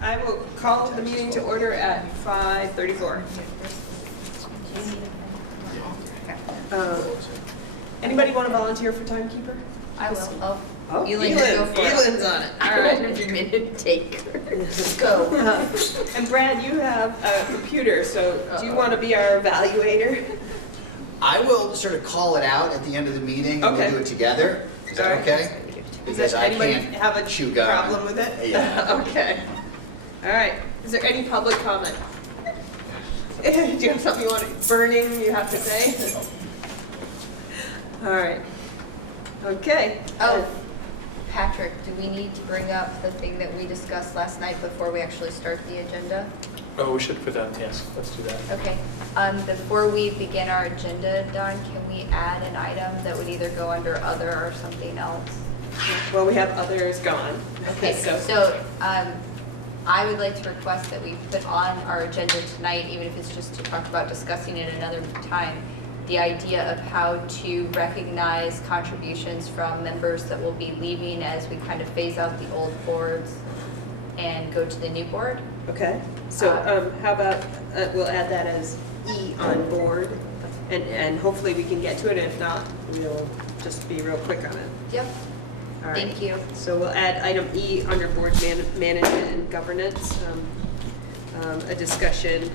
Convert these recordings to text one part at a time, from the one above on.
I will call the meeting to order at 5:34. Anybody want to volunteer for timekeeper? I will. Oh, Elin, go for it. Elin's on it. All right. Minute taker. Let's go. And Brad, you have a computer, so do you want to be our evaluator? I will sort of call it out at the end of the meeting, and Okay. we'll do it together. Is that All right. okay? Because I Anybody can't have a chew gum. problem with it? Yeah. Okay. All right. Is there any public comment? Do you have something burning you have to say? All right. Okay. Oh, Patrick, do we need to bring up the thing that we discussed last night before we actually start the agenda? Oh, we should put that, yes, let's do that. Okay. Before we begin our agenda, Don, can we add an item that would either go under other or something else? Well, we have others gone. Okay, so I would like to request that we put on our agenda tonight, even if it's just to talk about discussing it another time, the idea of how to recognize contributions from members that will be leaving as we kind of phase out the old boards and go to the new board. Okay. So how about we'll add that as E on board, and hopefully we can get to it. And if not, we'll just be real quick on it. Yep. All right. Thank you. So we'll add item E under board management and governance, a discussion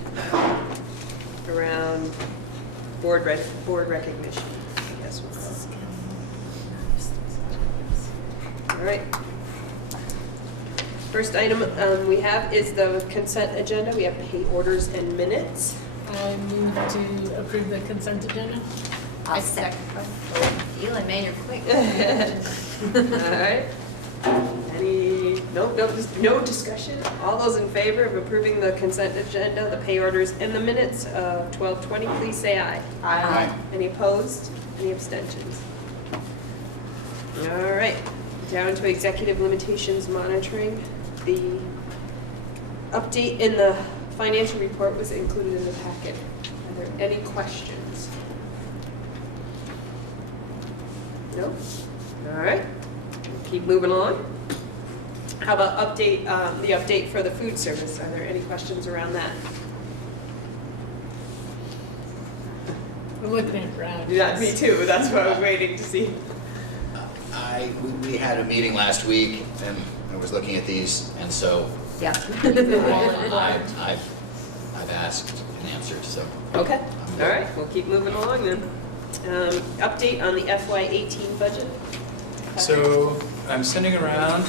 around board recognition. I guess we'll call it. All right. First item we have is the consent agenda. We have pay orders and minutes. I move to approve the consent agenda. I second. Oh, Elin, man, you're quick. All right. No discussion? All those in favor of approving the consent agenda, the pay orders, and the minutes of 12:20, please say aye. Aye. Any opposed? Any abstentions? All right. Down to executive limitations monitoring. The update in the financial report was included in the packet. Are there any questions? No? All right. Keep moving on. How about the update for the food service? Are there any questions around that? We're looking at Brad. Yeah, me too. That's what I was waiting to see. We had a meeting last week, and I was looking at these, and so Yeah. I've asked and answered, so. Okay. All right. We'll keep moving along then. Update on the FY18 budget. So I'm sending around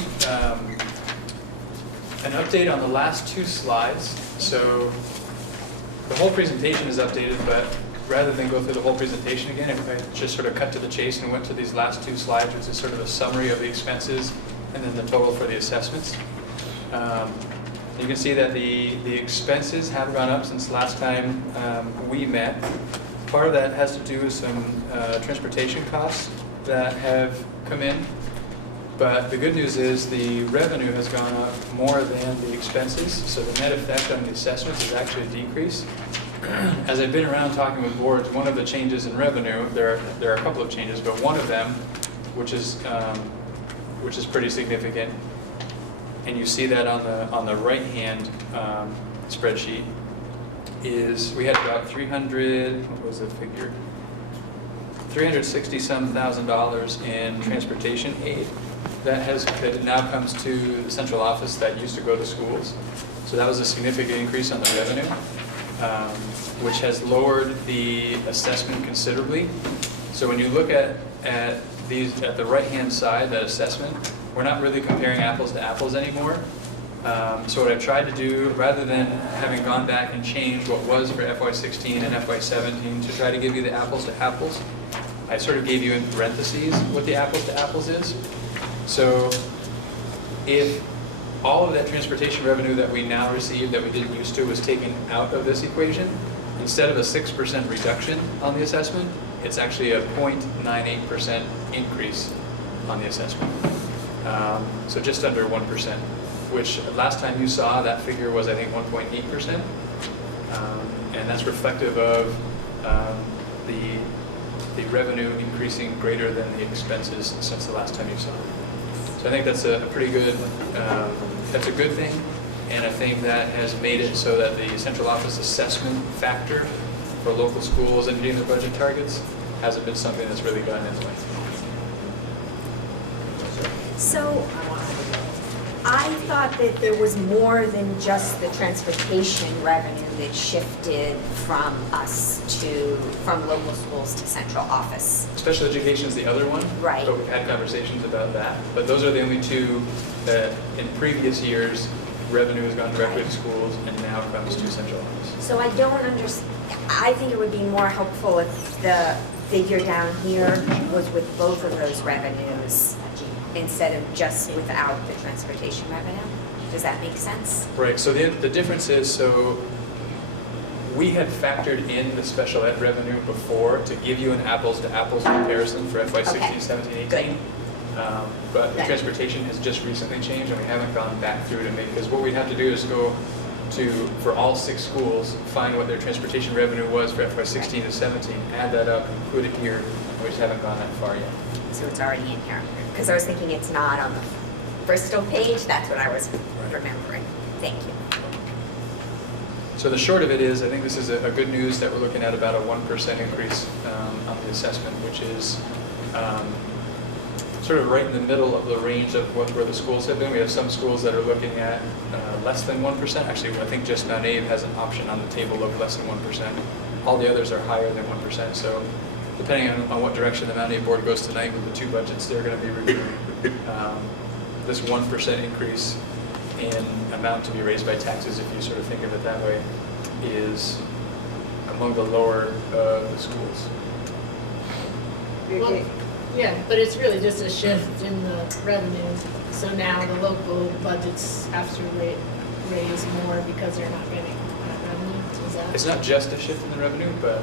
an update on the last two slides. So the whole presentation is updated, but rather than go through the whole presentation again, if I just sort of cut to the chase and went to these last two slides, which is sort of a summary of the expenses and then the total for the assessments. You can see that the expenses have gone up since last time we met. Part of that has to do with some transportation costs that have come in. But the good news is the revenue has gone up more than the expenses. So the net effect on the assessments is actually a decrease. As I've been around talking with boards, one of the changes in revenue, there are a couple of changes, but one of them, which is pretty significant, and you see that on the right-hand spreadsheet, is we had about what was the figure? $360,000 in transportation aid that now comes to the central office that used to go to schools. So that was a significant increase on the revenue, which has lowered the assessment considerably. So when you look at the right-hand side, that assessment, we're not really comparing apples to apples anymore. So what I've tried to do, rather than having gone back and changed what was for FY16 and FY17 to try to give you the apples to apples, I sort of gave you in parentheses what the apples to apples is. So if all of that transportation revenue that we now receive that we didn't used to was taken out of this equation, instead of a 6% reduction on the assessment, it's actually a 0.98% increase on the assessment. So just under 1%, which last time you saw that figure was, I think, 1.8%. And that's reflective of the revenue increasing greater than the expenses since the last time you saw it. So I think that's a pretty good, that's a good thing. And I think that has made it so that the central office assessment factor for local schools and meeting their budget targets hasn't been something that's really gotten its way. So I thought that there was more than just the transportation revenue that shifted from from local schools to central office. Special education is the other one. Right. But we've had conversations about that. But those are the only two that in previous years, revenue has gone directly to schools and now comes to central office. So I don't understand, I think it would be more helpful if the figure down here was with both of those revenues instead of just without the transportation revenue. Does that make sense? Right, so the difference is, so we had factored in the special ed revenue before to give you an apples to apples comparison for FY 16, Okay. 17, 18. Good. But the Good. transportation has just recently changed and we haven't gone back through to make, because what we'd have to do is go to, for all 6 schools, find what their transportation revenue was for FY 16 to 17, add that up and put it here, and we just haven't gone that far yet. So it's already in here. Because I was thinking it's not on the Bristol page, that's what I was remembering. Thank you. So the short of it is, I think this is a good news that we're looking at about a 1% increase on the assessment, which is sort of right in the middle of the range of where the schools have been. We have some schools that are looking at less than 1%. Actually, I think just Mount Abe has an option on the table of less than 1%. All the others are higher than 1%. So depending on what direction the Mount Abe board goes tonight with the 2 budgets they're going to be reviewing, this 1% increase in amount to be raised by taxes, if you sort of think of it that way, is among the lower of the schools. Well, yeah, but it's really just a shift in the revenue. So now the local budgets have to raise more because they're not getting that revenue. Is that? It's not just a shift in the revenue, but,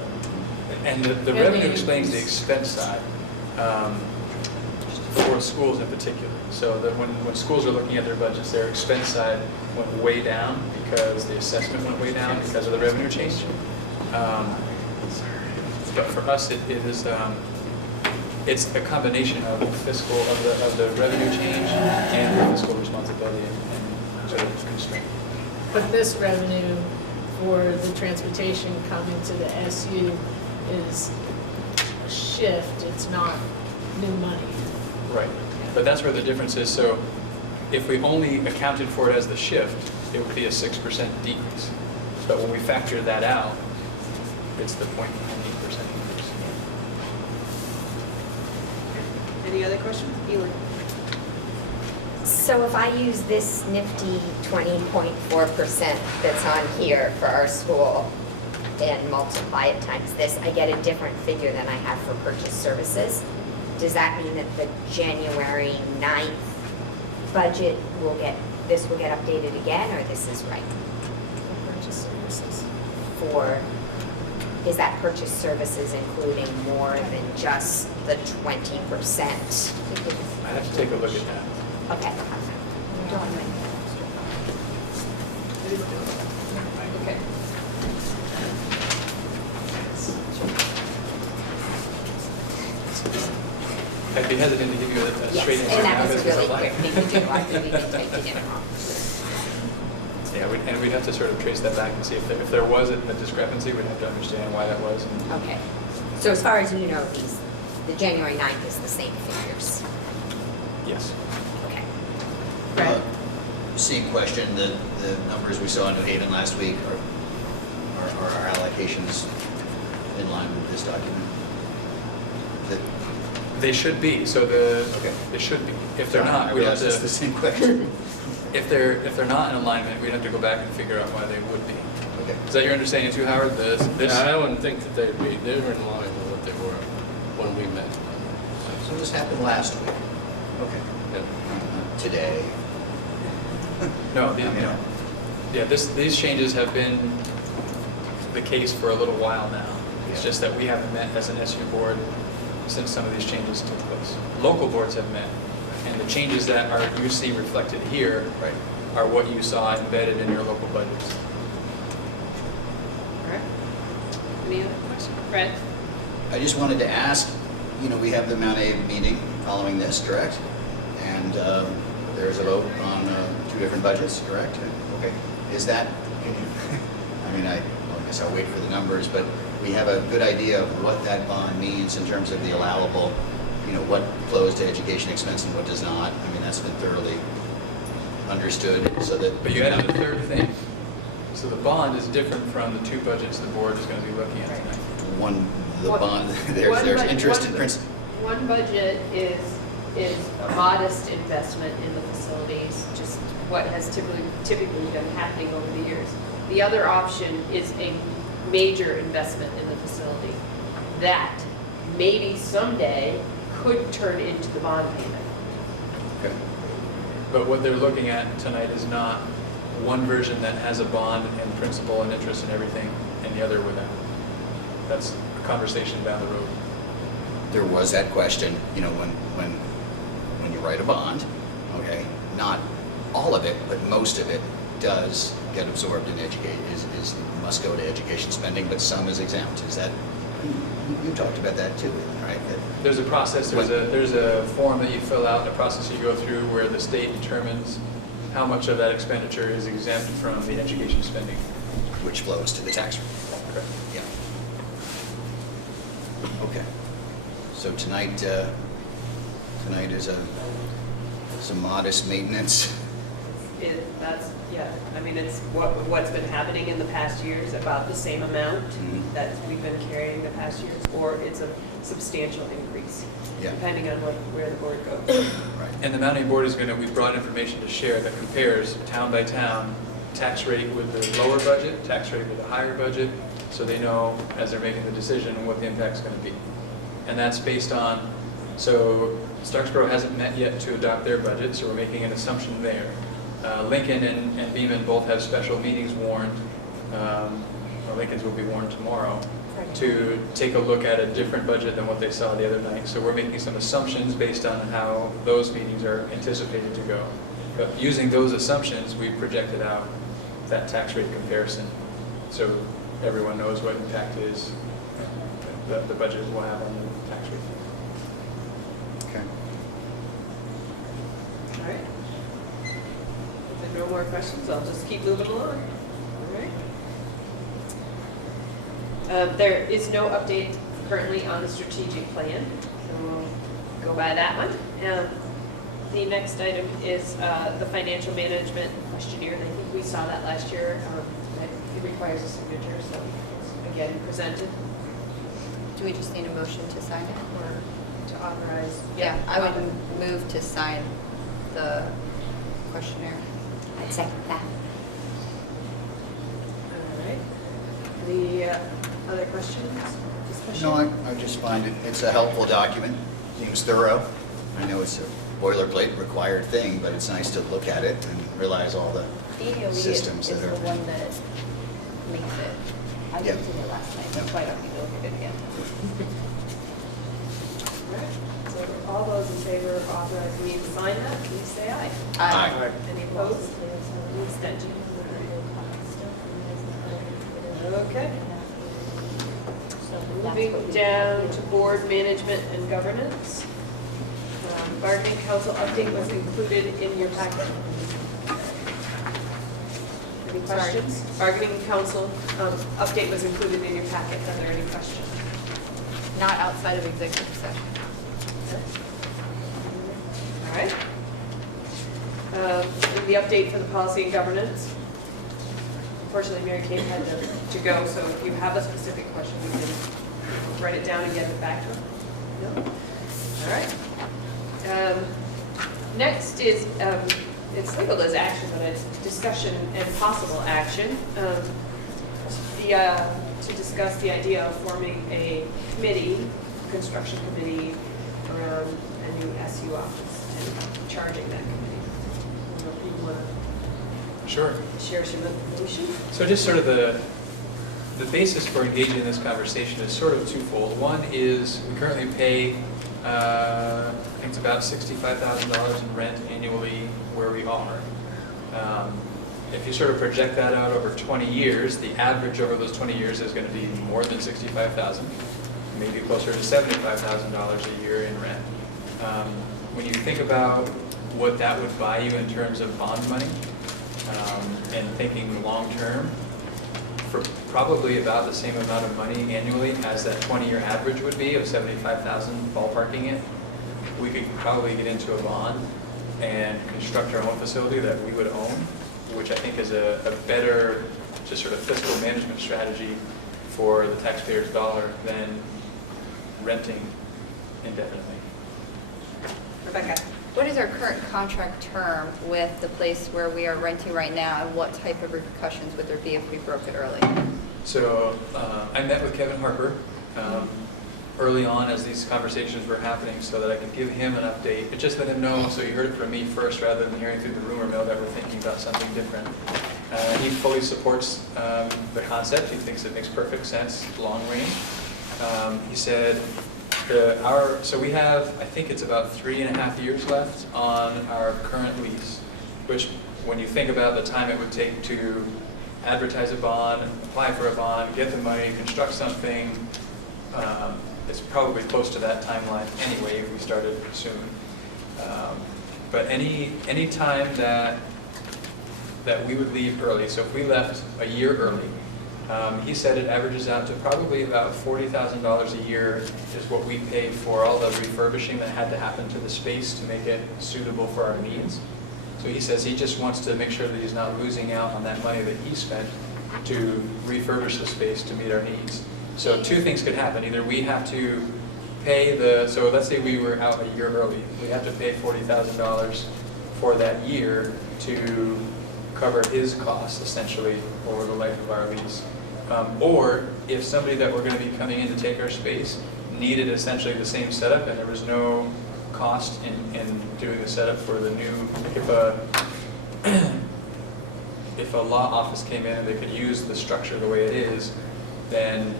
and the Revenue revenue explains the increase. expense side for schools in particular. So that when schools are looking at their budgets, their expense side went way down because the assessment went way down because of the revenue change. But for us, it is, it's a combination of fiscal, of the revenue change and the fiscal responsibility and sort of constraint. But this revenue for the transportation coming to the SU is a shift, it's not new money. Right, but that's where the difference is. So if we only accounted for it as the shift, it would be a 6% decrease. But when we factor that out, it's the 0.8% increase. Any other questions? Eli? So if I use this nifty 20.4% that's on here for our school and multiply it times this, I get a different figure than I have for purchase services. Does that mean that the January 9th budget this will get updated again, or this is right? Purchase services. Is that purchase services including more than just the 20%? I have to take a look at that. Okay. Okay. I'd be hesitant to give you a straight Yes, answer and now that was because really there's a lot. quick thing to do. I really didn't take it wrong. Yeah, and we'd have to sort of trace that back and see if there was a discrepancy, we'd have to understand why that was. Okay. So as far as you know, the January 9th is the same figures. Yes. Okay. Right. Same question, the numbers we saw in New Haven last week, are our allocations in line with this document? They should be, so Okay. they should be. If they're I not, we'd have realize that's the to, same question. if they're not in alignment, we'd have to go back and figure out why they would be. Okay. Is that your understanding too, Howard? This, I wouldn't think that they'd be, they were in line with what they were when we met. So this happened last week? Okay. Yeah. Today? no, Yeah. yeah, these changes have been the case for a little while now. It's Yeah. just that we haven't met as an SU board since some of these changes took place. Local boards have met, and the changes that you see reflected here Right. are what you saw embedded in your local budgets. All right. Any other questions? Fred? I just wanted to ask, we have the Mount Abe meeting following this, correct? And there's a vote on two different budgets, correct? Okay. Is that, can you, I mean, I guess I'll wait for the numbers, but we have a good idea of what that bond means in terms of the allowable, what flows to education expense and what does not. I mean, that's been thoroughly understood so that. But you added a third thing. So the bond is different from the two budgets the board is going to be looking at tonight. The bond, there's interest in principal. One budget is a modest investment in the facilities, just what has typically been happening over the years. The other option is a major investment in the facility that maybe someday could turn into the bond payment. Okay. But what they're looking at tonight is not one version that has a bond and principal and interest and everything, and the other without. That's a conversation down the road. There was that question, when you write a bond, okay, not all of it, but most of it does get absorbed in education, must go to education spending, but some is exempt. Is that, you talked about that too, right? There's a process, there's a form that you fill out, a process you go through where the state determines how much of that expenditure is exempt from the education spending. Which flows to the tax rate. Correct. Yeah. Okay. So tonight is some modest maintenance. I mean, it's what's been happening in the past years, about the same amount that we've been carrying the past years, or it's a substantial increase, depending on where the board goes. Right. And the Mounting Board is we've brought information to share that compares town by town, tax rate with the lower budget, tax rate with the higher budget, so they know as they're making the decision what the impact's going to be. And that's based on, so Starksboro hasn't met yet to adopt their budget, so we're making an assumption there. Lincoln and Beaman both have special meetings warned, or Lincoln's will be warned tomorrow, to take a look at a different budget than what they saw the other night. So we're making some assumptions based on how those meetings are anticipated to go. But using those assumptions, we projected out that tax rate comparison, so everyone knows what impact is the budget will have on the tax rate. Okay. All right. If there are no more questions, I'll just keep moving along. All right. There is no update currently on the strategic plan, so we'll go by that one. The next item is the financial management questionnaire. I think we saw that last year. It requires a signature, so it's again presented Do we just need a motion to sign it, or? to authorize. Yeah, I would move to sign the questionnaire. I'd second that. All right. The other questions? Discussion? No, I just find it's a helpful document. Seems thorough. I know it's a boilerplate required thing, but it's nice to look at it and realize all the systems is that the are. one that makes it. I Yeah. looked at it last night, Yeah. so I don't need to look at it again. All right. So all those in favor of authorizing me to sign that, please say aye. Aye. Any opposed? Abstentions? Okay. Moving down to board management and governance. Bargaining council update was included in your packet. Any questions? Bargaining council update was included in your packet. Are there any questions? Not outside of executive session. All right. The update for the policy and governance. Unfortunately, Mary Kate had to go, so if you have a specific question, we can write it down and get it back to her. No? All right. Next is, it's labeled as action, but it's discussion and possible action. To discuss the idea of forming a committee, construction committee, around a new SU office and charging that committee. I don't know if you want Sure. to share some information. So just sort of the basis for engaging in this conversation is sort of twofold. One is we currently pay, I think it's about $65,000 in rent annually where we are. If you sort of project that out over 20 years, the average over those 20 years is going to be more than $65,000, maybe closer to $75,000 a year in rent. When you think about what that would buy you in terms of bond money, and thinking long-term, for probably about the same amount of money annually as that 20-year average would be of 75,000, ballparking it, we could probably get into a bond and construct our own facility that we would own, which I think is a better just sort of fiscal management strategy for the taxpayer's dollar than renting indefinitely. Rebecca? What is our current contract term with the place where we are renting right now, and what type of repercussions would there be if we broke it early? So I met with Kevin Harper early on as these conversations were happening so that I could give him an update, but just let him know, so you heard it from me first rather than hearing through the rumor mill that we're thinking about something different. He fully supports the concept. He thinks it makes perfect sense long range. He said, so we have, I think it's about 3.5 years left on our current lease, which when you think about the time it would take to advertise a bond, apply for a bond, get the money, construct something, it's probably close to that timeline anyway if we started soon. But any time that we would leave early, so if we left a year early, he said it averages out to probably about $40,000 a year is what we paid for all the refurbishing that had to happen to the space to make it suitable for our needs. So he says he just wants to make sure that he's not losing out on that money that he spent to refurbish the space to meet our needs. So two things could happen. Either we have to pay so let's say we were out a year early. We have to pay $40,000 for that year to cover his costs essentially over the life of our lease. Or if somebody that we're going to be coming in to take our space needed essentially the same setup and there was no cost in doing the setup for the new, if a law office came in and they could use the structure the way it is, then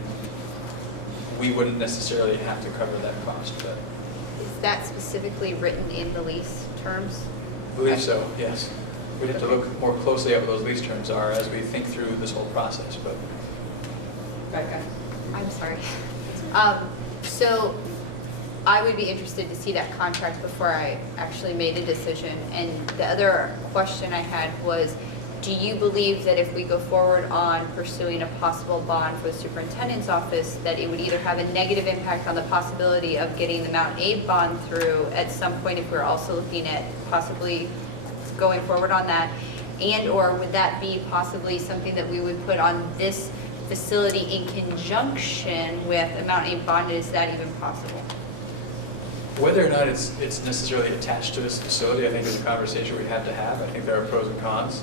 we wouldn't necessarily have to cover that cost. But Is that specifically written in the lease terms? I believe so, yes. We'd have to look more closely at what those lease terms are as we think through this whole process, but. Rebecca? I'm sorry. So I would be interested to see that contract before I actually made a decision. And the other question I had was, do you believe that if we go forward on pursuing a possible bond for the superintendent's office, that it would either have a negative impact on the possibility of getting the Mountain Aid bond through at some point if we're also looking at possibly going forward on that, and or would that be possibly something that we would put on this facility in conjunction with a Mountain Aid bond? Is that even possible? Whether or not it's necessarily attached to this facility, I think is a conversation we have to have. I think there are pros and cons.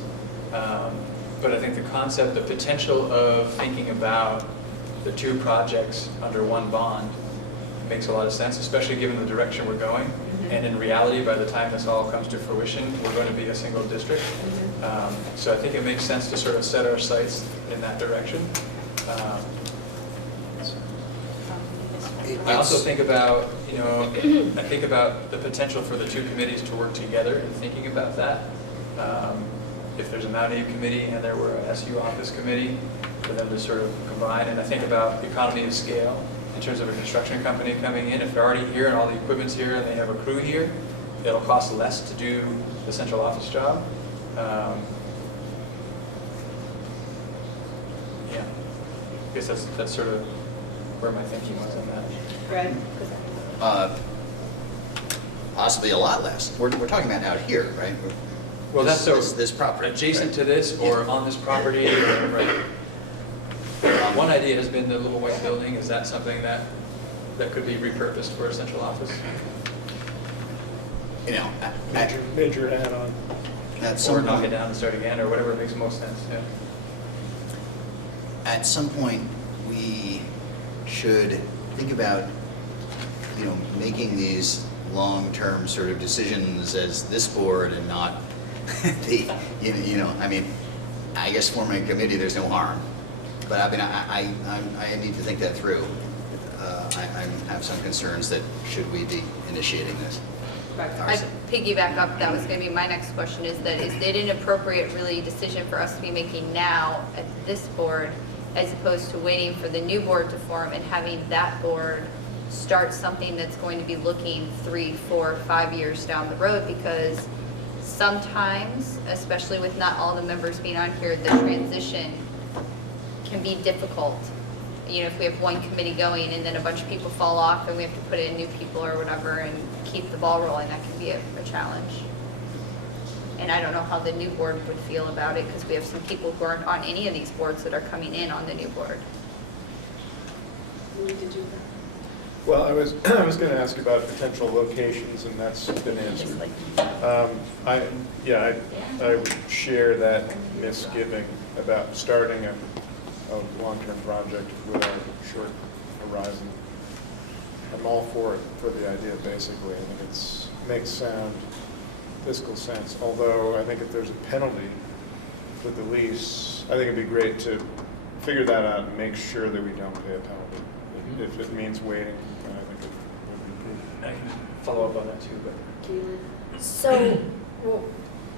But I think the concept, the potential of thinking about the two projects under one bond makes a lot of sense, especially given the direction we're going. And in reality, by the time this all comes to fruition, we're going to be a single district. So I think it makes sense to sort of set our sights in that direction. I also think about, I think about the potential for the two committees to work together in thinking about that. If there's a Mountain Aid committee and there were a SU office committee, for them to sort of combine. And I think about the economy of scale in terms of a construction company coming in. If they're already here and all the equipment's here and they have a crew here, it'll cost less to do the central office job. Yeah, I guess that's sort of where my thinking was on that. Greg? Possibly a lot less. We're talking about out here, right? Well, that's this property. Adjacent right? to this or on this property, or, right? One idea has been the little white building. Is that something that could be repurposed for a central office? Major add-on. At Or some knock it point, down and start again, or whatever makes most sense, yeah. at some point, we should think about, making these long-term sort of decisions as this board and not I guess forming a committee, there's no harm. But I need to think that through. I have some concerns that should we be initiating this. I'd piggyback up, that was going to be my next question, is it an appropriate really decision for us to be making now at this board as opposed to waiting for the new board to form and having that board start something that's going to be looking 3, 4, 5 years down the road? Because sometimes, especially with not all the members being on here, the transition can be difficult. You know, if we have one committee going and then a bunch of people fall off and we have to put in new people or whatever and keep the ball rolling, that can be a challenge. And I don't know how the new board would feel about it, because we have some people who aren't on any of these boards that are coming in on the new board. Louis, did you? Well, I was going to ask about potential locations, and that's been answered. I would share that misgiving about starting a long-term project with a short horizon. I'm all for it, for the idea, basically. I think it makes sound fiscal sense, although I think if there's a penalty with the lease, I think it'd be great to figure that out and make sure that we don't pay a penalty. If it means waiting, then I think it would be prudent. I can follow up on that too, but. So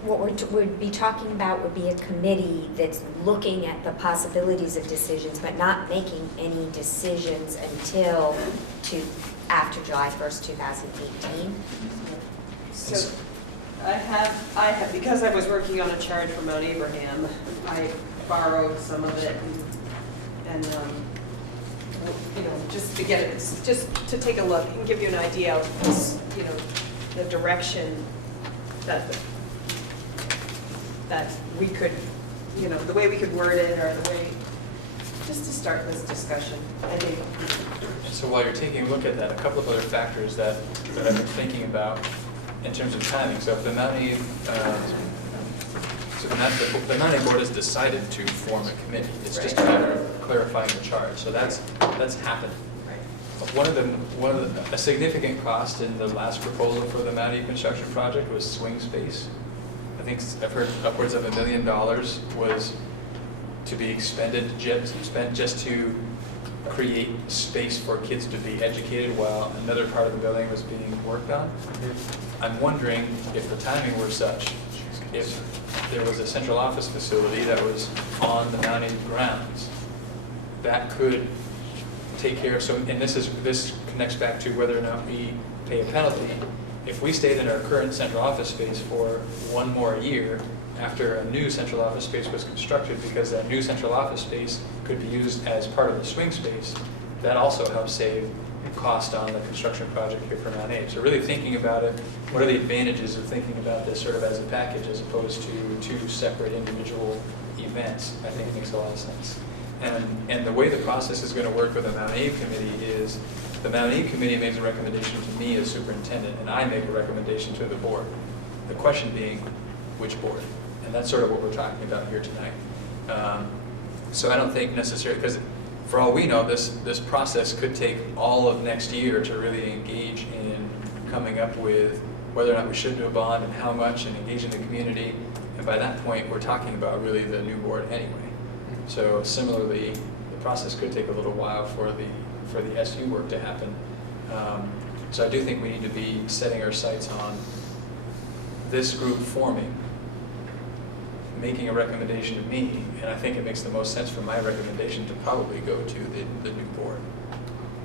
what we'd be talking about would be a committee that's looking at the possibilities of decisions, but not making any decisions until after July 1st, 2018. So I have, because I was working on a charge for Mount Abraham, I borrowed some of it and you know, just to get it, just to take a look and give you an idea of this, you know, the direction that we could, you know, the way we could word it, or the way, just to start this discussion. I think. So while you're taking a look at that, a couple of other factors that I've been thinking about in terms of timing. So if the Mount Aid board has decided to form a committee, it's just a matter of clarifying the charge. So that's happened. A significant cost in the last proposal for the Mount Aid construction project was swing space. I think I've heard upwards of $1 million was to be spent just to create space for kids to be educated while another part of the building was being worked on. I'm wondering if the timing were such, if there was a central office facility that was on the Mount Aid grounds that could take care of some, and this connects back to whether or not we pay a penalty. If we stayed in our current central office space for one more year after a new central office space was constructed, because that new central office space could be used as part of the swing space, that also helps save cost on the construction project here for Mount Aid. So really thinking about it, what are the advantages of thinking about this sort of as a package as opposed to two separate individual events, I think makes a lot of sense. And the way the process is going to work with the Mount Aid committee is the Mount Aid committee makes a recommendation to me as superintendent, and I make a recommendation to the board. The question being, which board? And that's sort of what we're talking about here tonight. So I don't think necessarily, because for all we know, this process could take all of next year to really engage in coming up with whether or not we should do a bond and how much, and engaging the community. And by that point, we're talking about really the new board anyway. So similarly, the process could take a little while for the SU work to happen. So I do think we need to be setting our sights on this group forming, making a recommendation to me, and I think it makes the most sense for my recommendation to probably go to the new board,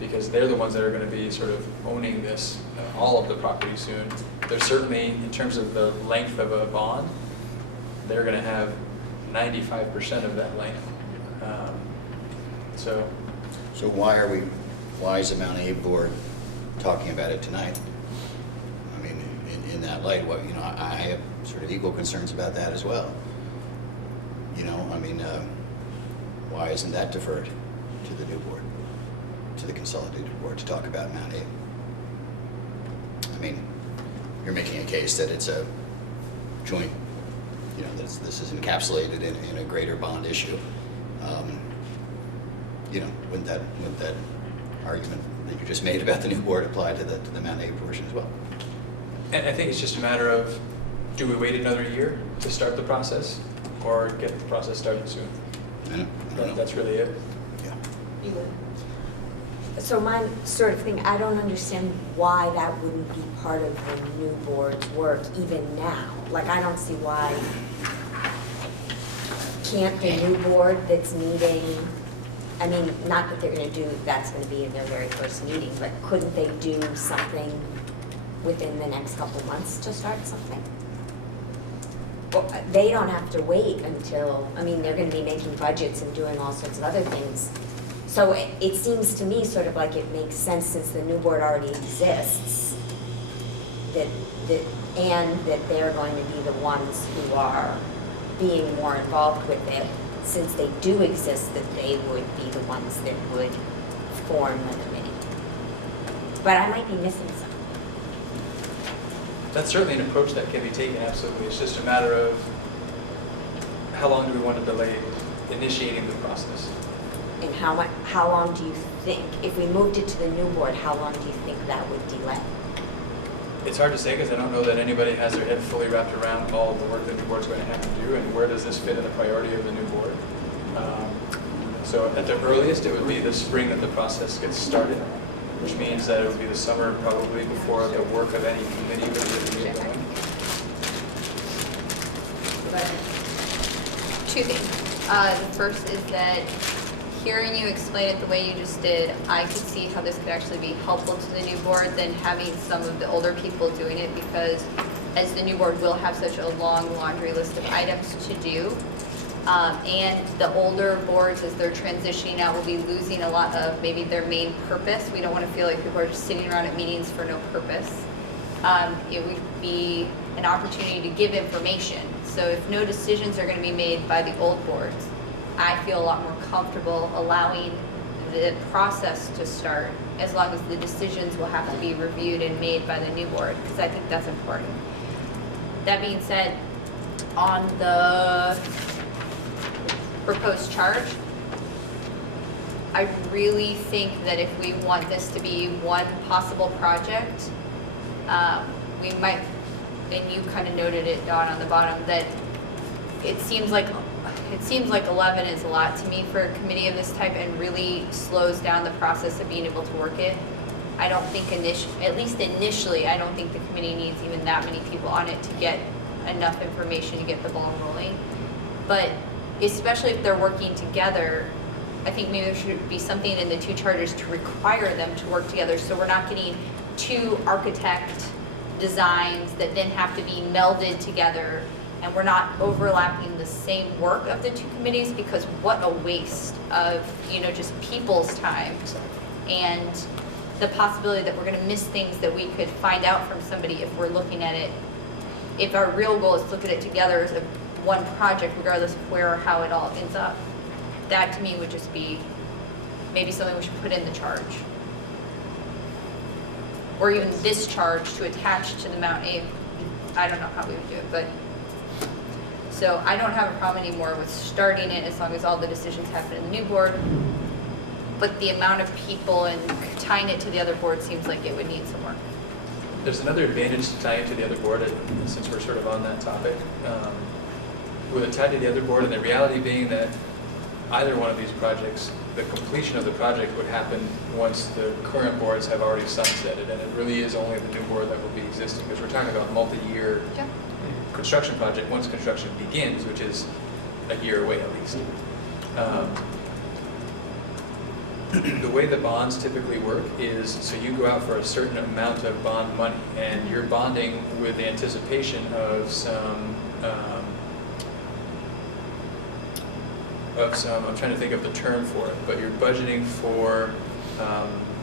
because they're the ones that are going to be sort of owning this, all of the property soon. They're certainly, in terms of the length of a bond, they're going to have 95% of that length. So why is the Mount Aid board talking about it tonight? I mean, in that light, I have sort of equal concerns about that as well. Why isn't that deferred to the new board, to the consolidated board, to talk about Mount Aid? I mean, you're making a case that it's a joint, this is encapsulated in a greater bond issue. Wouldn't that argument that you just made about the new board apply to the Mount Aid portion as well? And I think it's just a matter of, do we wait another year to start the process, or get the process started soon? I don't know. That's really it. Yeah. So my sort of thing, I don't understand why that wouldn't be part of the new board's work even now. Like, I don't see why can't the new board that's meeting, I mean, not that they're going to do, that's going to be in their very first meeting, but couldn't they do something within the next couple months to start something? they don't have to wait until, I mean, they're gonna be making budgets and doing all sorts of other things. So it seems to me sort of like it makes sense, since the new board already exists, and that they're going to be the ones who are being more involved with it, since they do exist, that they would be the ones that would form the committee. But I might be missing something. That's certainly an approach that can be taken, absolutely. It's just a matter of how long do we want to delay initiating the process? And how long do you think, if we moved it to the new board, how long do you think that would delay? It's hard to say because I don't know that anybody has their head fully wrapped around all the work that the board's going to have to do and where does this fit in the priority of the new board. So at the earliest, it would be the spring that the process gets started, which means that it would be the summer probably before the work of any committee would really get going. Two things. The first is that hearing you explain it the way you just did, I could see how this could actually be helpful to the new board than having some of the older people doing it, because as the new board will have such a long laundry list of items to do. And the older boards, as they're transitioning out, will be losing a lot of maybe their main purpose. We don't want to feel like people are just sitting around at meetings for no purpose. It would be an opportunity to give information. So if no decisions are going to be made by the old boards, I feel a lot more comfortable allowing the process to start, as long as the decisions will have to be reviewed and made by the new board, because I think that's important. That being said, on the proposed charge, I really think that if we want this to be one possible project, we might, and you kind of noted it, Dawn, on the bottom, that it seems like 11 is a lot to me for a committee of this type and really slows down the process of being able to work it. I don't think at least initially, I don't think the committee needs even that many people on it to get enough information to get the ball rolling. But especially if they're working together, I think maybe there should be something in the two charters to require them to work together, so we're not getting two architect designs that then have to be melded together, and we're not overlapping the same work of the two committees, because what a waste of, just people's time. And the possibility that we're gonna miss things that we could find out from somebody if we're looking at it, if our real goal is to look at it together as one project, regardless of where or how it all ends up. That to me would just be maybe something we should put in the charge. Or even this charge to attach to the Mount A. I don't know how we would do it, but. So I don't have a problem anymore with starting it as long as all the decisions happen in the new board. But the amount of people and tying it to the other board seems like it would need some work. There's another advantage to tying it to the other board, since we're sort of on that topic. With it tied to the other board, and the reality being that either one of these projects, the completion of the project would happen once the current boards have already sunsetted, and it really is only the new board that will be existing, because we're talking about multi-year construction project once construction begins, which is a year away at least. The way the bonds typically work is, so you go out for a certain amount of bond money, and you're bonding with the anticipation of some, I'm trying to think of the term for it, but you're budgeting for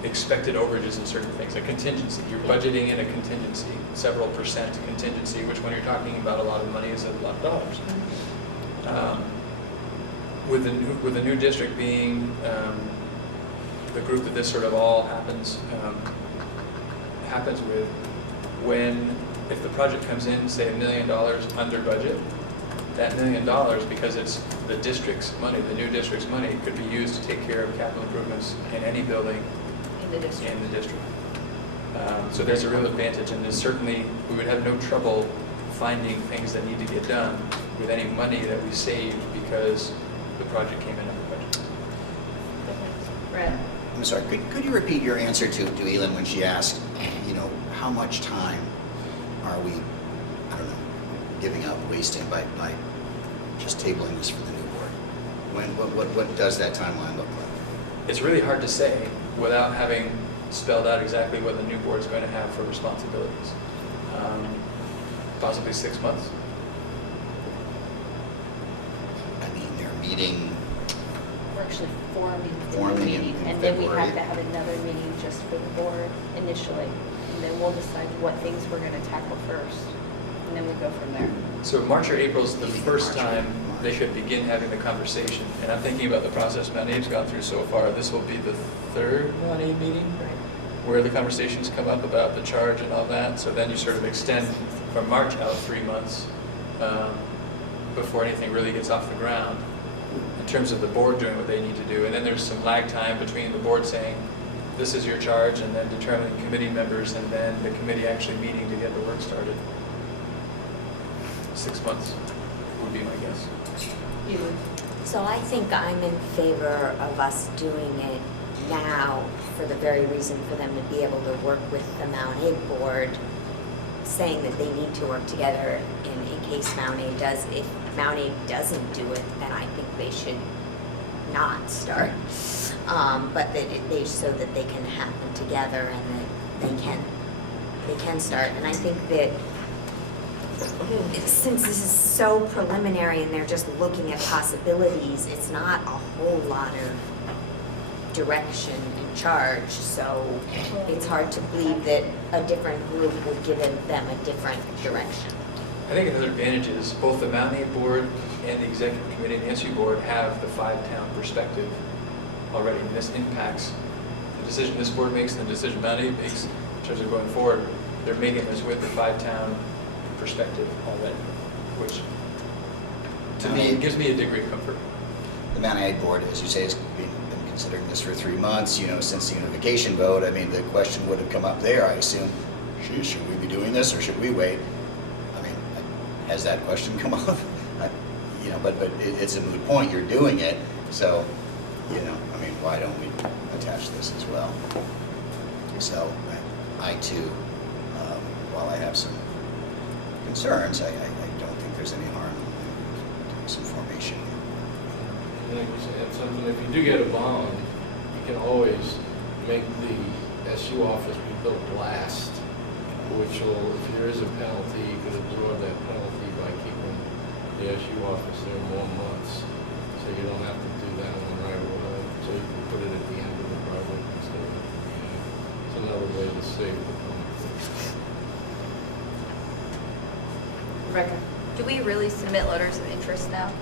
expected overages in certain things, a contingency. You're budgeting in a contingency, several percent contingency, which when you're talking about a lot of money is a lot of dollars. With the new district being the group that this sort of all happens with, if the project comes in, say $1 million under budget, that $1 million, because it's the district's money, the new district's money, could be used to take care of capital improvements in any building In the district. So there's a real advantage, and there's certainly, we would have no trouble finding things that need to get done with any money that we saved because the project came in under budget. Brett? I'm sorry, could you repeat your answer to Elin when she asked, how much time are we, I don't know, giving up, wasting by just tabling this for the new board? What does that timeline look like? It's really hard to say without having spelled out exactly what the new board's going to have for responsibilities. Possibly 6 months. meeting, We're actually forming the Forming new in meeting, and then we February. have to have another meeting just for the board initially. And then we'll decide what things we're gonna tackle first, and then we go from there. So March or April is the first March or time they March. should begin having the conversation. And I'm thinking about the process Mount Abe's gone through so far. This will be the third Mount Abe meeting where the conversations come up about the charge and all that. So then you sort of extend from March out 3 months before anything really gets off the ground in terms of the board doing what they need to do. And then there's some lag time between the board saying, this is your charge, and then determining committee members, and then the committee actually meeting to get the work started. 6 months would be my guess. Ely? So I think I'm in favor of us doing it now for the very reason for them to be able to work with the Mount Abe board, saying that they need to work together in case Mount Abe does. If Mount Abe doesn't do it, then I think they should not start. But they so that they can happen together and that they can start. And I think that since this is so preliminary and they're just looking at possibilities, it's not a whole lot of direction and charge. So it's hard to believe that a different group will give them a different direction. I think another advantage is both the Mount Abe board and the executive committee and the SU board have the 5-town perspective already. And this impacts the decision this board makes and the decision Mount Abe makes in terms of going forward. They're making this with the 5-town perspective already, which to me gives me a degree of comfort. the Mount Ag Board, as you say, has been considering this for 3 months, since the unification vote. I mean, the question would have come up there, I assume, should we be doing this or should we wait? I mean, has that question come up? But it's a moot point, you're doing it, so, I mean, why don't we attach this as well? So, I too, while I have some concerns, I don't think there's any harm in doing some formation. And like you said, something, if you do get a bond, you can always make the SU office be built last, which will, if there is a penalty, you can absorb that penalty by keeping the SU office there more months. So you don't have to do that one right away. So you can put it at the end of the project instead of, it's another way to save the penalty. Rebecca? Do we really submit letters of interest now?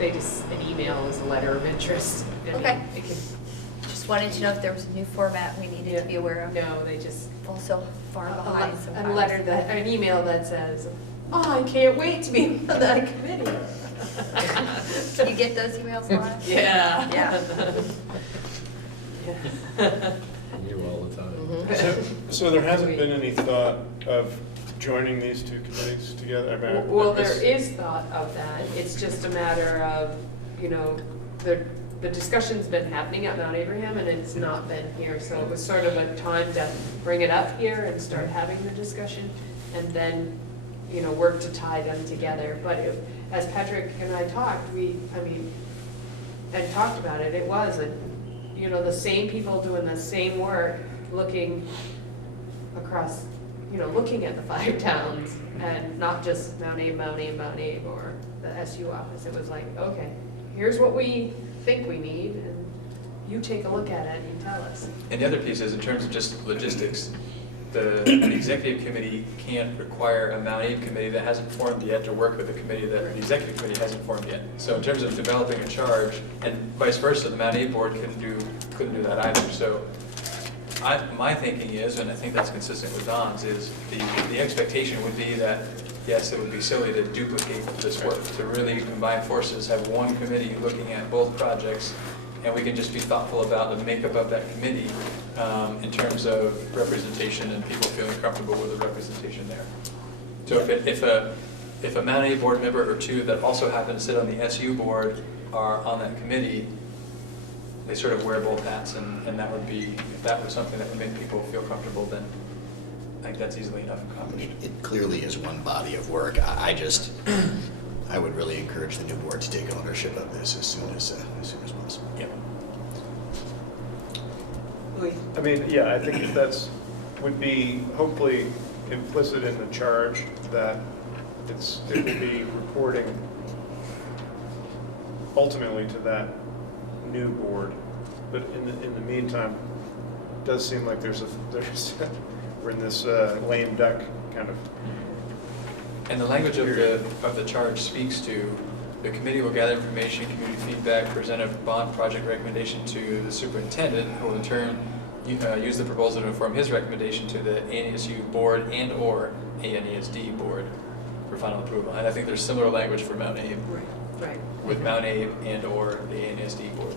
An email is a letter of interest. I mean, Okay. it can- Just wanted to know if there was a new format we needed to be aware of. No, they just, Fall so far behind a sometimes. letter an email that says, oh, I can't wait to be on that committee. Do you get those emails a lot? Yeah. Yeah. From you all the time. So there hasn't been any thought of joining these two committees together? I mean, Well, there this- is thought of that. It's just a matter of, the discussion's been happening at Mount Abraham and it's not been here. So it was sort of a time to bring it up here and start having the discussion and then, work to tie them together. But as Patrick and I talked, and talked about it, it was, the same people doing the same work, looking across, looking at the 5 towns and not just Mount Abe, or the SU office. It was like, okay, here's what we think we need, and you take a look at it and you tell us. And the other piece is in terms of just logistics, the executive committee can't require a Mount Abe committee that hasn't formed yet to work with a committee that the executive committee hasn't formed yet. So in terms of developing a charge, and vice versa, the Mount Abe board couldn't do that either. So my thinking is, and I think that's consistent with Don's, is the expectation would be that, yes, it would be silly to duplicate this work, to really combine forces, have one committee looking at both projects, and we can just be thoughtful about the makeup of that committee in terms of representation and people feeling comfortable with the representation there. So if a Mount Abe board member or two that also happen to sit on the SU board are on that committee, they sort of wear both hats, and that would be, if that was something that would make people feel comfortable, then I think that's easily enough accomplished. It clearly is one body of work. I would really encourage the new board to take ownership of this as soon as possible. Yeah. Louis? I mean, yeah, I think would be hopefully implicit in the charge that it will be reporting ultimately to that new board. But in the meantime, it does seem like there's we're in this lame duck kind of. And the language of the charge speaks to, the committee will gather information, community feedback, present a bond project recommendation to the superintendent, who will in turn use the proposal to inform his recommendation to the ANESU board and/or ANESD board for final approval. And I think there's similar language for Mount Abe, Right. with Mount Abe and/or the ANESD board.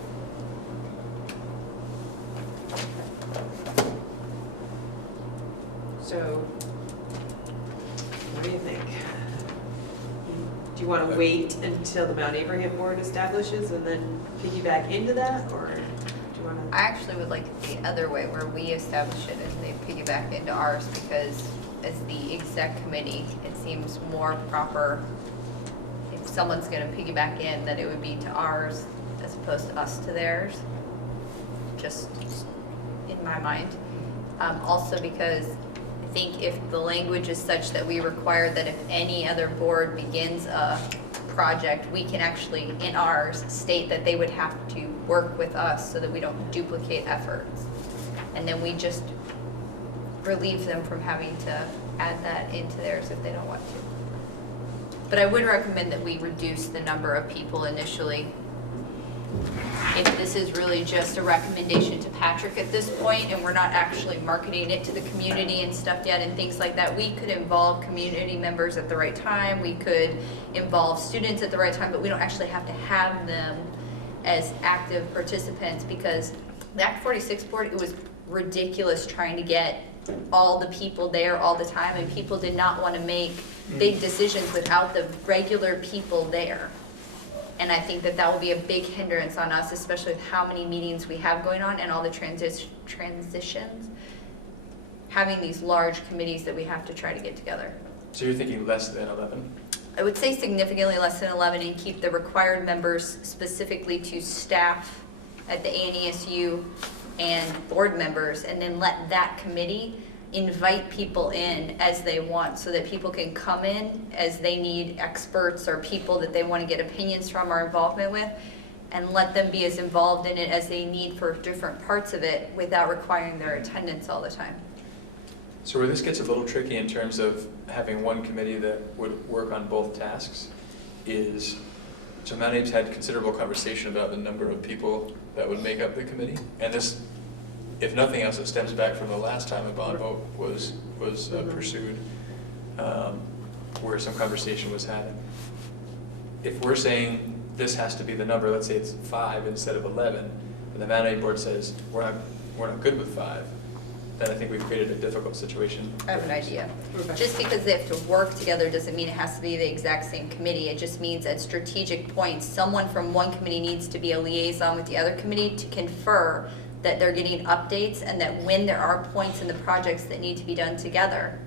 So, what do you think? Do you want to wait until the Mount Abraham board establishes and then piggyback into that, or do you want I actually would like it the other way, where we establish it and they piggyback into ours, because as the exec committee, it seems more proper, if someone's gonna piggyback in, that it would be to ours as opposed to us to theirs, just in my mind. Also because I think if the language is such that we require that if any other board begins a project, we can actually, in ours, state that they would have to work with us so that we don't duplicate efforts. And then we just relieve them from having to add that into theirs if they don't want to. But I would recommend that we reduce the number of people initially. If this is really just a recommendation to Patrick at this point, and we're not actually marketing it to the community and stuff yet and things like that, we could involve community members at the right time, we could involve students at the right time, but we don't actually have to have them as active participants, because the Act 46 board, it was ridiculous trying to get all the people there all the time, and people did not want to make big decisions without the regular people there. And I think that that will be a big hindrance on us, especially with how many meetings we have going on and all the transitions. Having these large committees that we have to try to get together. So you're thinking less than 11? I would say significantly less than 11, and keep the required members specifically to staff at the ANESU and board members, and then let that committee invite people in as they want, so that people can come in as they need experts or people that they want to get opinions from or involvement with, and let them be as involved in it as they need for different parts of it without requiring their attendance all the time. So where this gets a little tricky in terms of having one committee that would work on both tasks is, so Mount Abe's had considerable conversation about the number of people that would make up the committee. And this, if nothing else, it stems back from the last time a bond vote was pursued, where some conversation was had. If we're saying this has to be the number, let's say it's 5 instead of 11, and the Mount Abe board says we're not good with 5, then I think we've created a difficult situation. I have an idea. Just because they have to work together doesn't mean it has to be the exact same committee. It just means at strategic points, someone from one committee needs to be a liaison with the other committee to confer that they're getting updates, and that when there are points in the projects that need to be done together,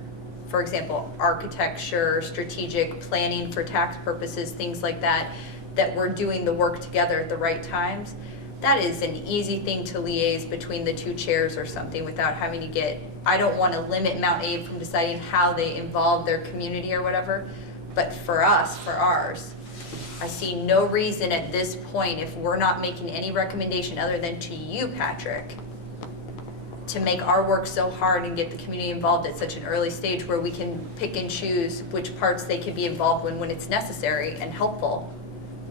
for example, architecture, strategic planning for tax purposes, things like that, that we're doing the work together at the right times. That is an easy thing to liaise between the two chairs or something without having to get, I don't want to limit Mount Abe from deciding how they involve their community or whatever, but for us, for ours, I see no reason at this point, if we're not making any recommendation other than to you, Patrick, to make our work so hard and get the community involved at such an early stage where we can pick and choose which parts they could be involved when it's necessary and helpful.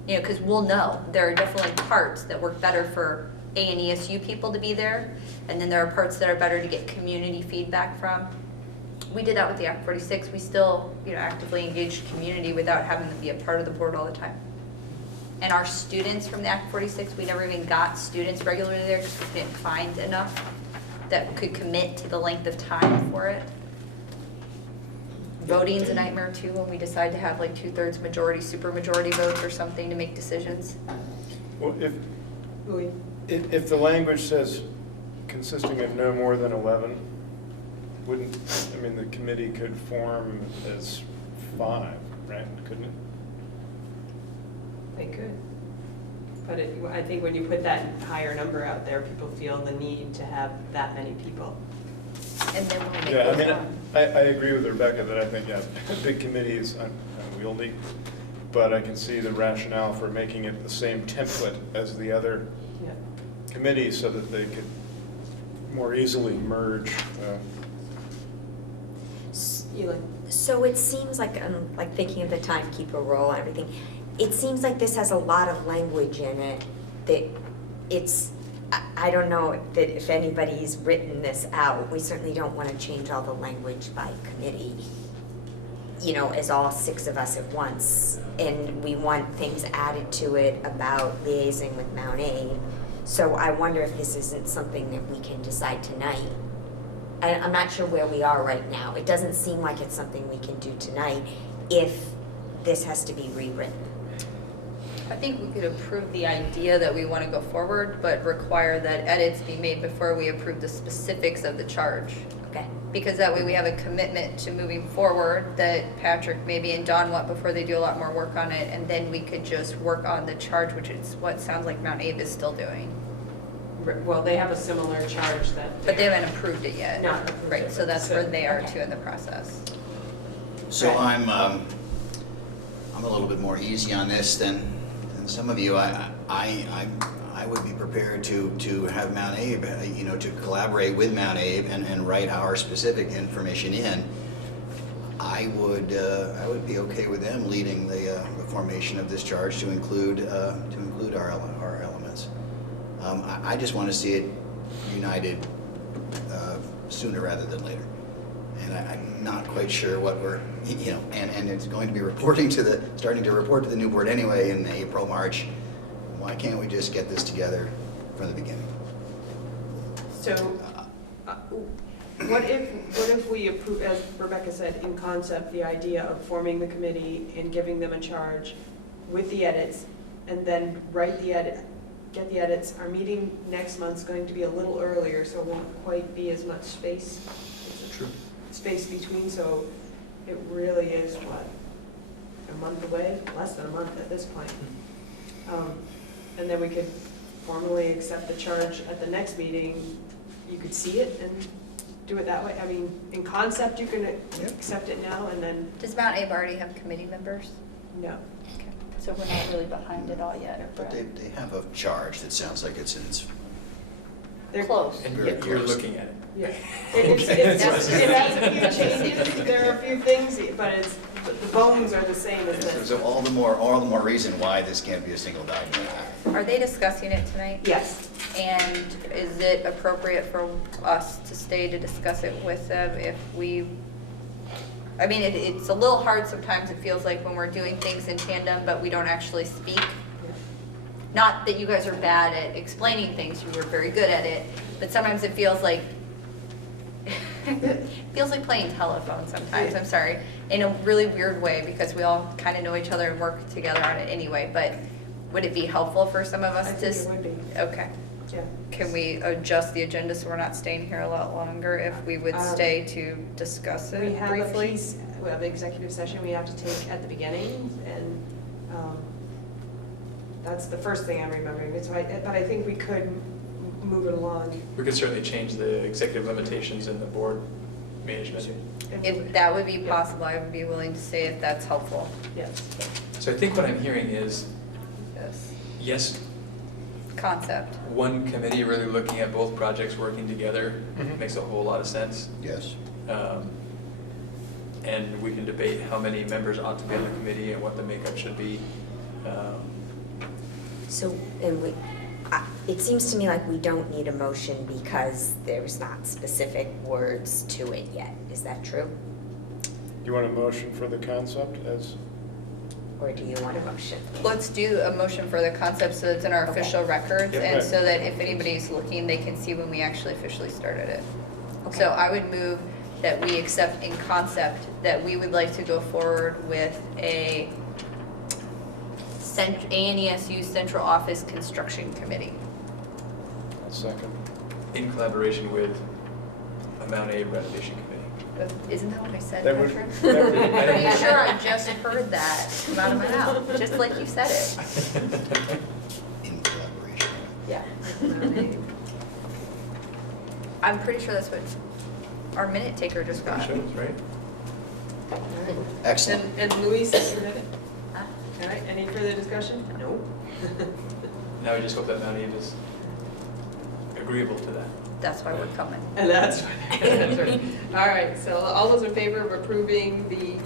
You know, because we'll know there are definitely parts that work better for ANESU people to be there, and then there are parts that are better to get community feedback from. We did that with the Act 46. We still, actively engaged community without having them be a part of the board all the time. And our students from the Act 46, we never even got students regularly there because we didn't find enough that could commit to the length of time for it. Voting's a nightmare too when we decide to have like 2/3 majority, super majority votes or something to make decisions. Well, if the language says consisting of no more than 11, the committee could form as 5, right? Couldn't it? They could. But I think when you put that higher number out there, people feel the need to have that many people. And then we'll make Yeah, those up. I agree with Rebecca that I think, big committees are unwieldy. but I can see the rationale for making it the same template as the other Yeah. committees so that they could more easily merge. Eli? So it seems like thinking of the timekeeper role and everything, it seems like this has a lot of language in it that it's, I don't know that if anybody's written this out, we certainly don't want to change all the language by committee, you know, as all 6 of us at once. And we want things added to it about liaising with Mount Abe. So I wonder if this isn't something that we can decide tonight. I'm not sure where we are right now. It doesn't seem like it's something we can do tonight if this has to be rewritten. I think we could approve the idea that we want to go forward, but require that edits be made before we approve the specifics of the charge. Okay. Because that way we have a commitment to moving forward that Patrick maybe and Don want before they do a lot more work on it, and then we could just work on the charge, which is what sounds like Mount Abe is still doing. Well, they have a similar charge that. But they haven't approved it yet. Not approved Right, it, so that's so- where they are okay. too in the process. So Right. I'm a little bit more easy on this than some of you. I would be prepared to have Mount Abe, you know, to collaborate with Mount Abe and write our specific information in. I would be okay with them leading the formation of this charge to include our elements. I just want to see it united sooner rather than later. And I'm not quite sure what we're, you know, and it's going to be starting to report to the new board anyway in April, March. Why can't we just get this together from the beginning? So, what if we approve, as Rebecca said, in concept, the idea of forming the committee and giving them a charge with the edits, and then get the edits. Our meeting next month's going to be a little earlier, so it won't quite be as much space. True. Space between, so it really is, what, a month away? Less than a month at this point. And then we could formally accept the charge at the next meeting. You could see it and do it that way. I mean, in concept, you can accept it now, and then, Does Mount Abe already have committee members? no. Okay. So we're not really behind it all yet, But they have a charge that sounds like it's in its They're Close. And Very yet you're close. looking at it. Yeah. Okay. It has a few changes, there are a few things, but the bones are the same as this. So all the more reason why this can't be a single document. Are they discussing it tonight? Yes. And is it appropriate for us to stay to discuss it with them if we, I mean, it's a little hard sometimes, it feels like when we're doing things in tandem, but we don't actually speak. Not that you guys are bad at explaining things, you were very good at it, but sometimes it feels like, playing telephone sometimes, I'm sorry, in a really weird way, because we all kind of know each other and work together on it anyway, but would it be helpful for some of us I to? think it would be. Okay. Yeah. Can we adjust the agenda so we're not staying here a lot longer if we would stay to discuss it We have a briefly? piece, we have an executive session we have to take at the beginning, and that's the first thing I'm remembering. But I think we could move it along. We could certainly change the executive limitations in the board management. and move If it. that would be Yeah. possible, I would be willing to say if that's helpful. Yes. So I think what I'm hearing is, Yes. yes, Concept. one committee really looking at both projects working together Mhm. makes a whole lot of sense. Yes. And we can debate how many members ought to be on the committee and what the makeup should be. So, and it seems to me like we don't need a motion because there's not specific words to it yet. Is that true? You want a motion for the concept as? Or do you want a motion? Let's do a motion for the concept so it's in our Okay. official records, Yep. and so that if anybody's looking, they can see when we actually officially started it. Okay. So I would move that we accept in concept that we would like to go forward with a ANESU Central Office Construction Committee. I'll second. In collaboration with a Mount A renovation committee. Isn't that what I said, That would- Patrick? that would- I'm pretty sure I just heard that come out of my mouth, just like you said it. In collaboration. Yeah. I'm pretty sure that's what our minute taker just got. Shows, right? Excellent. And Louise seconded it? Huh? All right, any further discussion? No. Now we just hope that Mount Eve is agreeable to that. That's why we're coming. And that's right. All right, so all those in favor of approving the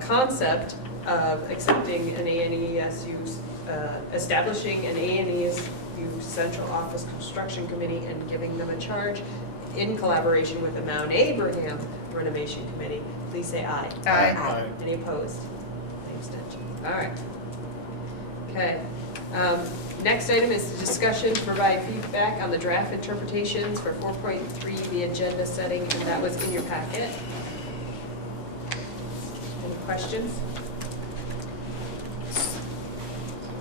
concept of accepting an ANESU, establishing an ANESU Central Office Construction Committee and giving them a charge in collaboration with the Mount Abraham Renovation Committee, please say aye. Aye. Any opposed? Any abstentions? All right. Okay. Next item is the discussion to provide feedback on the draft interpretations for 4.3, the agenda setting, and that was in your packet. Any questions?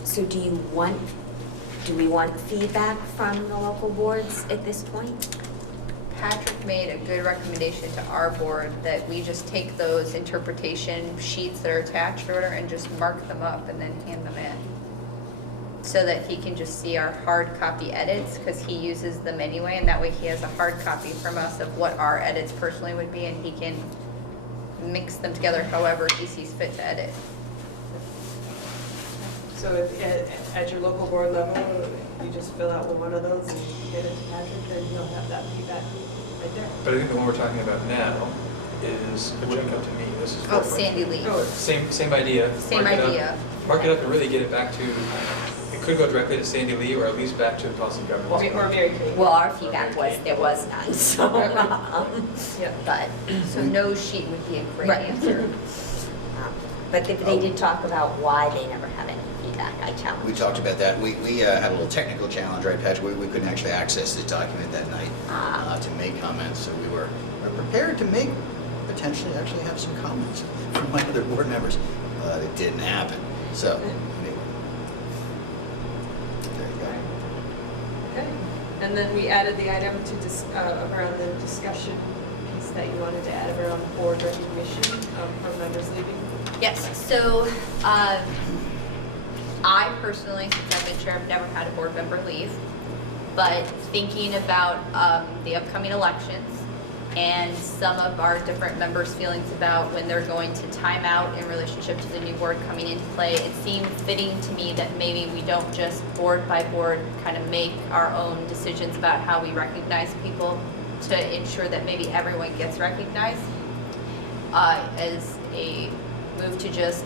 So do we want feedback from the local boards at this point? Patrick made a good recommendation to our board that we just take those interpretation sheets that are attached or whatever and just mark them up and then hand them in. So that he can just see our hard copy edits, because he uses them anyway, and that way he has a hard copy from us of what our edits personally would be, and he can mix them together however he sees fit to edit. So if, at your local board level, you just fill out one of those and get it to Patrick, then he'll have that feedback right there. But I think the one we're talking about now is, it wouldn't come to me, this is. Oh, 4.3. Sandy Lee. Oh, Same idea. Same Mark it up. idea. Mark it up and really get it back to, it could go directly to Sandy Lee or at least back to the policy governance. or Mary Kate. Well, our feedback was there was none, so. Yeah. But, So no sheet would be a great Right. answer. but they did talk about why they never have any feedback. I challenged. We talked about that. We had a little technical challenge, right, Patrick? We couldn't actually access the document that night to make comments, so we were prepared to make, potentially actually have some comments from my other board members. It didn't happen, so anyway. There you go. Okay, and then we added the item to around the discussion piece that you wanted to add around board recognition from members leaving. Yes, so I personally, since I've been chair, I've never had a board member leave. But thinking about the upcoming elections and some of our different members' feelings about when they're going to time out in relationship to the new board coming into play, it seemed fitting to me that maybe we don't just board by board kind of make our own decisions about how we recognize people to ensure that maybe everyone gets recognized as a move to just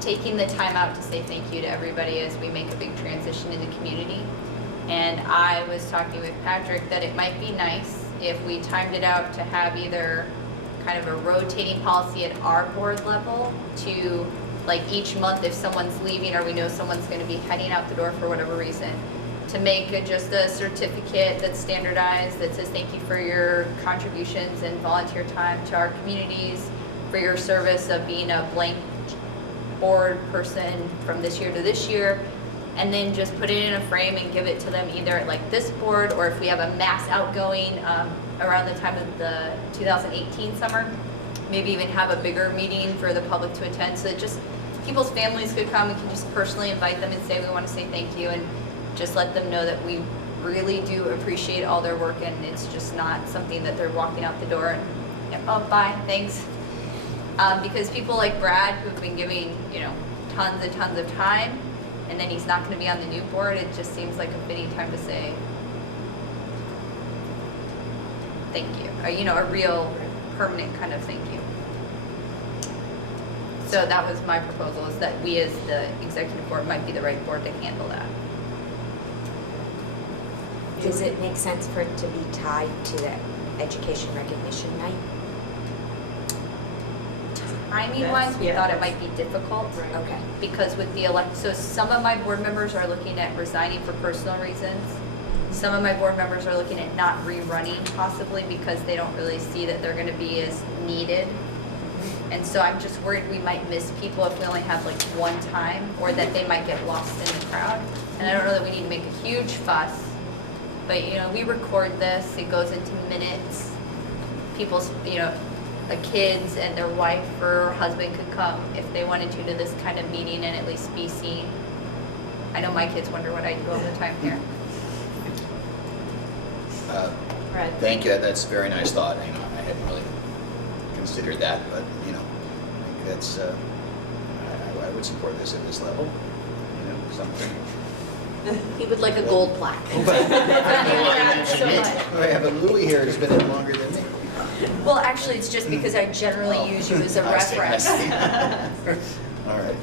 taking the time out to say thank you to everybody as we make a big transition in the community. And I was talking with Patrick that it might be nice if we timed it out to have either kind of a rotating policy at our board level to, like, each month if someone's leaving or we know someone's going to be heading out the door for whatever reason, to make just a certificate that's standardized that says thank you for your contributions and volunteer time to our communities, for your service of being a blank board person from this year to this year, and then just put it in a frame and give it to them either at like this board, or if we have a mass outgoing around the time of the 2018 summer, maybe even have a bigger meeting for the public to attend, so that just people's families could come. We can just personally invite them and say we want to say thank you, and just let them know that we really do appreciate all their work, and it's just not something that they're walking out the door and, oh, bye, thanks. Because people like Brad, who've been giving, tons and tons of time, and then he's not going to be on the new board, it just seems like a fitting time to say thank you, or, a real permanent kind of thank you. So that was my proposal, is that we as the executive board might be the right board to handle that. Does it make sense for it to be tied to the education recognition night? Timing-wise, we Yeah. thought it might be difficult. Right. Okay. Because with the so some of my board members are looking at resigning for personal reasons. Some of my board members are looking at not rerunning possibly because they don't really see that they're gonna be as needed. And so I'm just worried we might miss people if we only have like one time, or that they might get lost in the crowd. And I don't know that we need to make a huge fuss, but we record this, it goes into minutes. People's, kids and their wife or husband could come if they wanted to this kind of meeting and at least be seen. I know my kids wonder what I do all the time here. Right. Thank you. That's a very nice thought. I hadn't really considered that, but I think that's. I would would support this at this level, something. He would like a gold plaque. I have a Louis here who's been in longer than me. Well, actually, it's just because I generally use you as a I see, I reference. see. All right.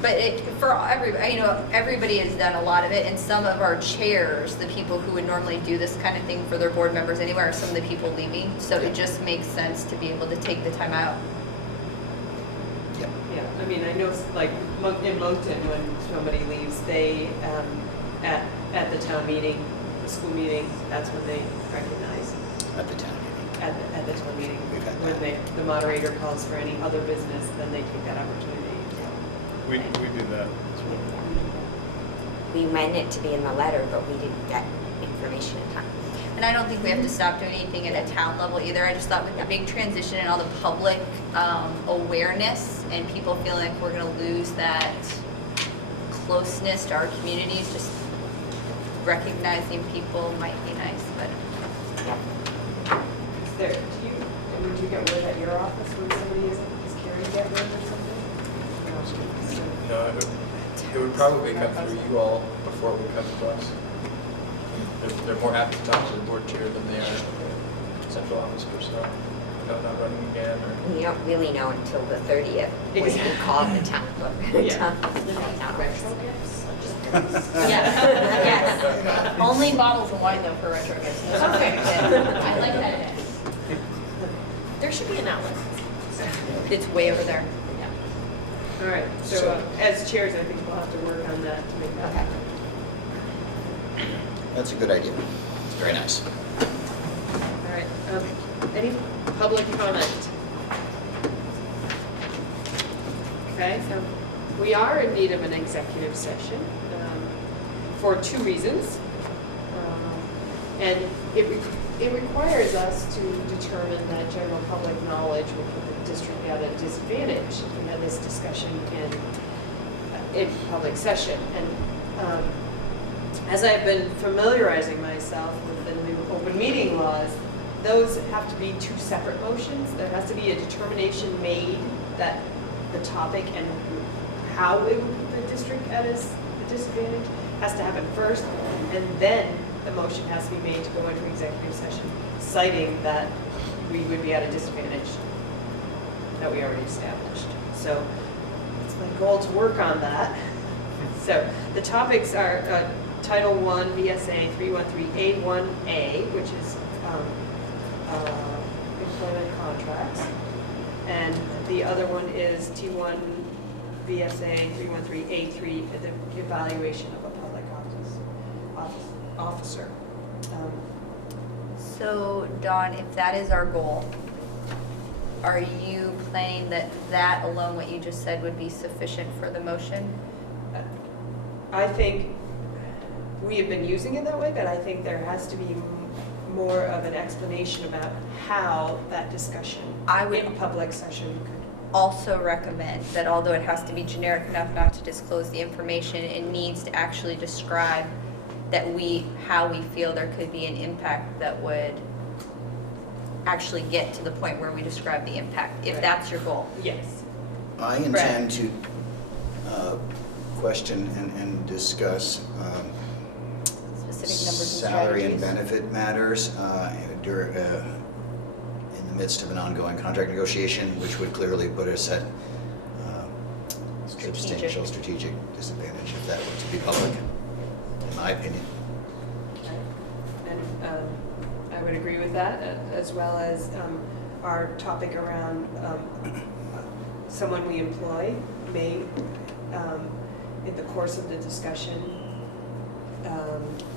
But for everybody, everybody has done a lot of it, and some of our chairs, the people who would normally do this kind of thing for their board members anyway, are some of the people leaving. So it just makes sense to be able to take the time out. Yep. Yeah, I mean, I know, like, in Moncton, when somebody leaves, they, at the town meeting, the school meeting, that's when they recognize, At the town meeting. at the town meeting. We've had When that. the moderator calls for any other business, then they take that opportunity. We do that as well. We meant it to be in the letter, but we didn't get information in time. And I don't think we have to stop doing anything at a town level either. I just thought with the big transition and all the public awareness and people feeling like we're gonna lose that closeness to our communities, just recognizing people might be nice, but. Would you get word at your office when somebody is Carrie get word or something? No, it would probably come through you all before it would come to us. They're more apt to talk to the board chair than they are central office personnel. About not running again or. You don't really know until the 30th, when you Exactly. call the town book. Yeah. Retro gifts? Yes. Only bottles of wine though for retro gifts. Those are very good. I like that. There should be an outlet. It's way over there. All right, so as chairs, I think we'll have to work on that to make that Okay. happen. That's a good idea. It's very nice. All right, any public comment? Okay, so we are in need of an executive session for two reasons. And it requires us to determine that general public knowledge will put the district at a disadvantage if we had this discussion in public session. And as I've been familiarizing myself with the new open meeting laws, those have to be two separate motions. There has to be a determination made that the topic and how it would put the district at a disadvantage has to happen first, and then the motion has to be made to go into executive session, citing that we would be at a disadvantage that we already established. So it's my goal to work on that. So the topics are Title I, VSA 313A1A, which is employment contracts. And the other one is T1 VSA 313A3, the evaluation of a public officer. So, Dawn, if that is our goal, are you planning that that alone, what you just said, would be sufficient for the motion? I think we have been using it that way, but I think there has to be more of an explanation about how that discussion I would- in public session could. Also recommend that although it has to be generic enough not to disclose the information, it needs to actually describe that how we feel there could be an impact that would actually get to the point where we describe the impact, if Right. that's your goal. Yes. I intend to question and discuss Specific numbers and salary and strategies. benefit matters in the midst of an ongoing contract negotiation, which would clearly put us at substantial strategic disadvantage if that were to be public, in my opinion. And I would agree with that, as well as our topic around someone we employ may, in the course of the discussion,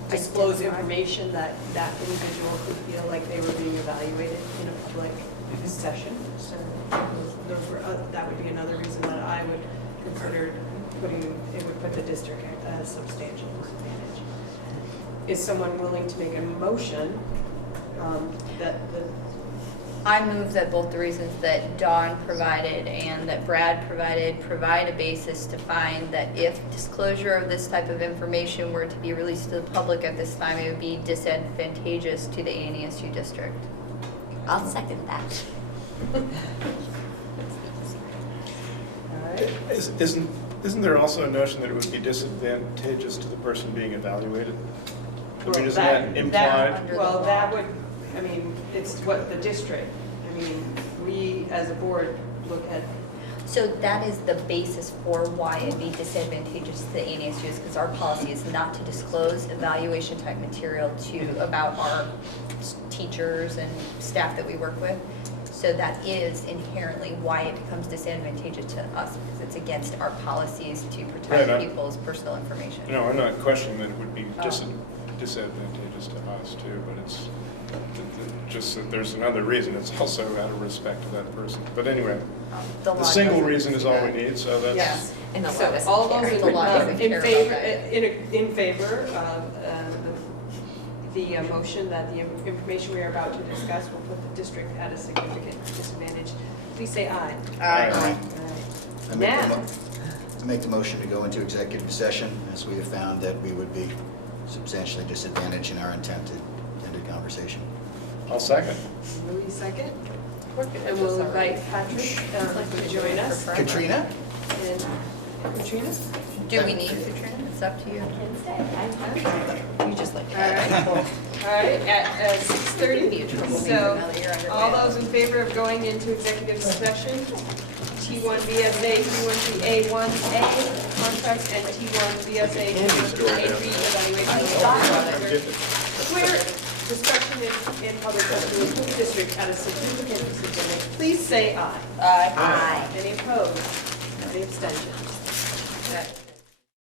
disclose information that that individual could feel like they were being evaluated in a public session. So those were, that would be another reason that I would consider it would put the district at a substantial disadvantage. Is someone willing to make a motion that the I move that both the reasons that Dawn provided and that Brad provided provide a basis to find that if disclosure of this type of information were to be released to the public at this time, it would be disadvantageous to the ANESU district. I'll second that. All right, Isn't there also a notion that it would be disadvantageous to the person being evaluated? I Well, mean, isn't that implied? Under the Well, law. that would, I mean, it's what the district, I mean, we as a board look at, So that is the basis for why it'd be disadvantageous to the ANSUs, because our policy is not to disclose evaluation type material about our teachers and staff that we work with. So that is inherently why it becomes disadvantageous to us, because it's against our policies to protect Right, people's personal information. No, I'm not questioning that it would be Oh. disadvantageous to us too, but it's just that there's another reason. It's also out of respect to that person. But anyway, The the law single doesn't reason is do all that. we need, so that's. yes. And the law So doesn't all care. those The law doesn't care in about favor, that. in favor of the motion that the information we are about to discuss will put the district at a significant disadvantage, please say aye. Aye. All right. I make the Now, mo- I make the motion to go into executive session, as we have found that we would be substantially disadvantaged in our intended conversation. I'll second. Louis second, and we'll invite Patrick to join us. Katrina? And Katrina? Do we need Katrina? It's up to you. You just like. All right, all right, at 6:30. Be a troublemaker So, now that you're under all ban. those in favor of going into executive session, T1 VSA, T1 VA1A contracts, and T1 VSA, T1 VA3 evaluation. Where discussion in public session will put the district at a significant disadvantage, please say aye. Aye. Any opposed? Any abstentions? That